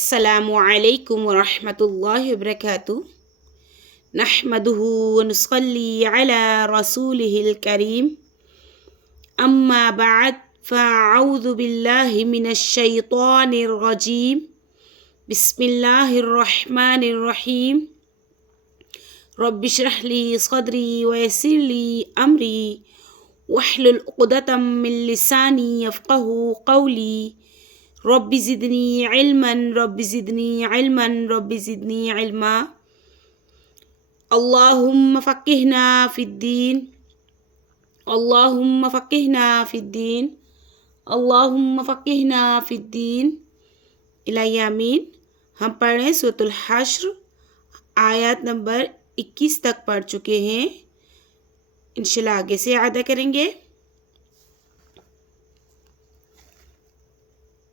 السلام عليكم ورحمة الله وبركاته. نحمده ونصلي على رسوله الكريم. أما بعد فأعوذ بالله من الشيطان الرجيم. بسم الله الرحمن الرحيم. رب اشرح لي صدري ويسر لي أمري واحلل عقدة من لساني يفقه قولي. رب زدني علما رب زدني علما رب زدني علما. اللهم فقهنا في الدين اللهم فقهنا في الدين اللهم فقهنا في الدين इलाही आमीन। हम पढ़ रहे हैं सूरतुल हश्र, आयत नंबर 21 तक पढ़ चुके हैं। इंशाल्लाह आगे से अदा करेंगे।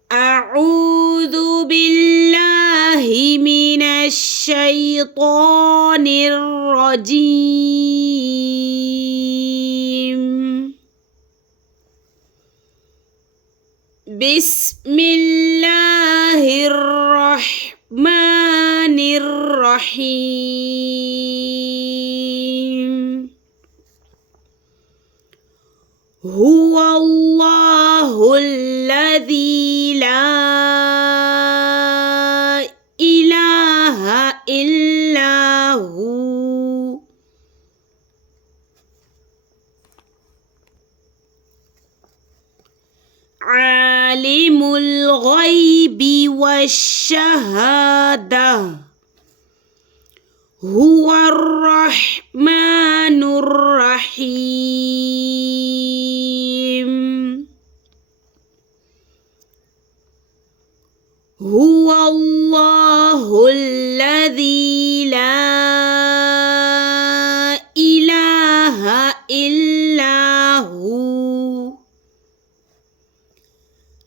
अऊज़ु बिल्लाहि मिनश शैतानिर रजीम। बिस्मिल्लाहिर्रहमानिर्रहीम। हुवल्लाहुल्लज़ी ला इलाहा इल्ला हू। आलिमुल गैबि वश्शहादा हुवर रहमानुर रहीम। हुवल्लाहुल्लज़ी ला इलाहा इल्ला हू।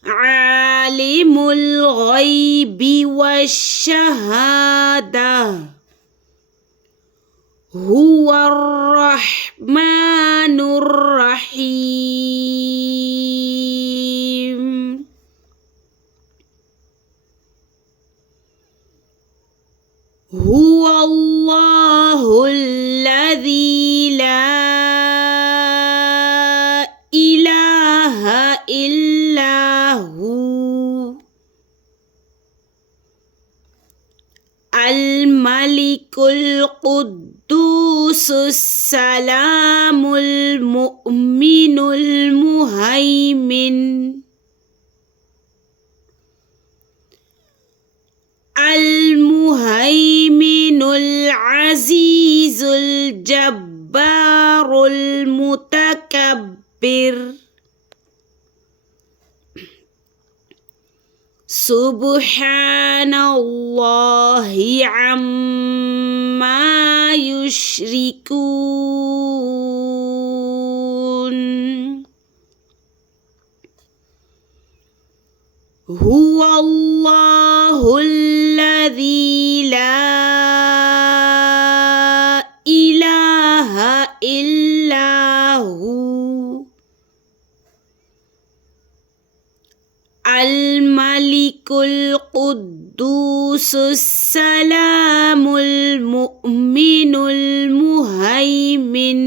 आलिमुल गैबि वश्शहादा हुवर रहमानुर रहीम। हुवल्लाहुल्लज़ी ला इलाहा इल्ला हू। अल मलिकुल कुद्दूसुस सलामुल मुअ्मिनुल मुहैमिन। अल मुहैमिनुल अज़ीज़ुल जब्बारुल मुतकब्बिर। सुब्हानल्लाहि अम्मा युश्रिकून। हुवल्लाहुल्लज़ी ला इलाहा इल्ला हू। अल मलिकुल कुद्दूसुस सलामुल मुअ्मिनुल मुहैमिन।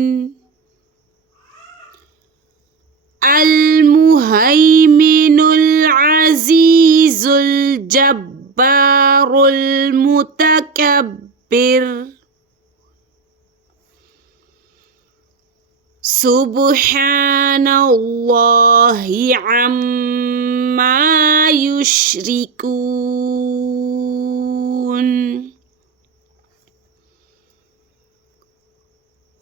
अल मुहैमिनुल अज़ीज़ुल जब्बारुल मुतकब्बिर। सुब्हानल्लाहि अम्मा युश्रिकून।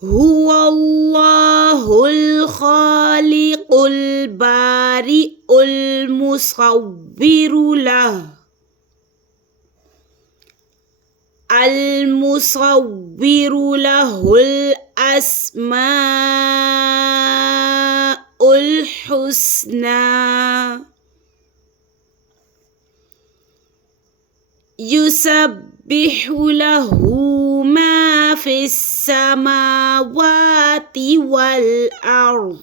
हुवल्लाहुल खालिकुल बारिउल मुसव्विरु लहु। अल मुसव्विरु लहुल अस्माउल हुस्ना। युसब्बिहु लहु मा फिस समावाति वल अर्द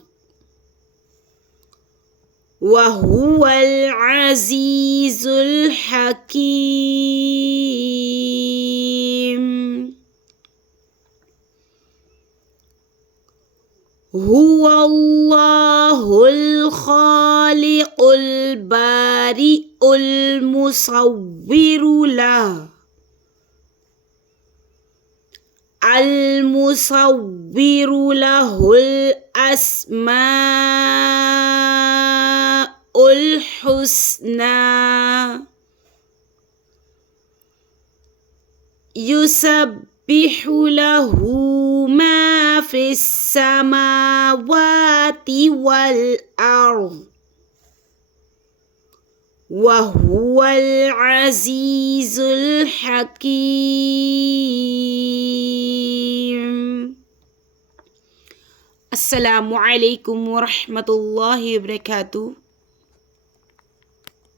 وهو العزيز الحكيم. هو الله الخالق البارئ المصور له الأسماء الحسنى. يسبح له ما في السماوات والأرض وهو العزيز الحكيم. السلام عليكم ورحمة الله وبركاته.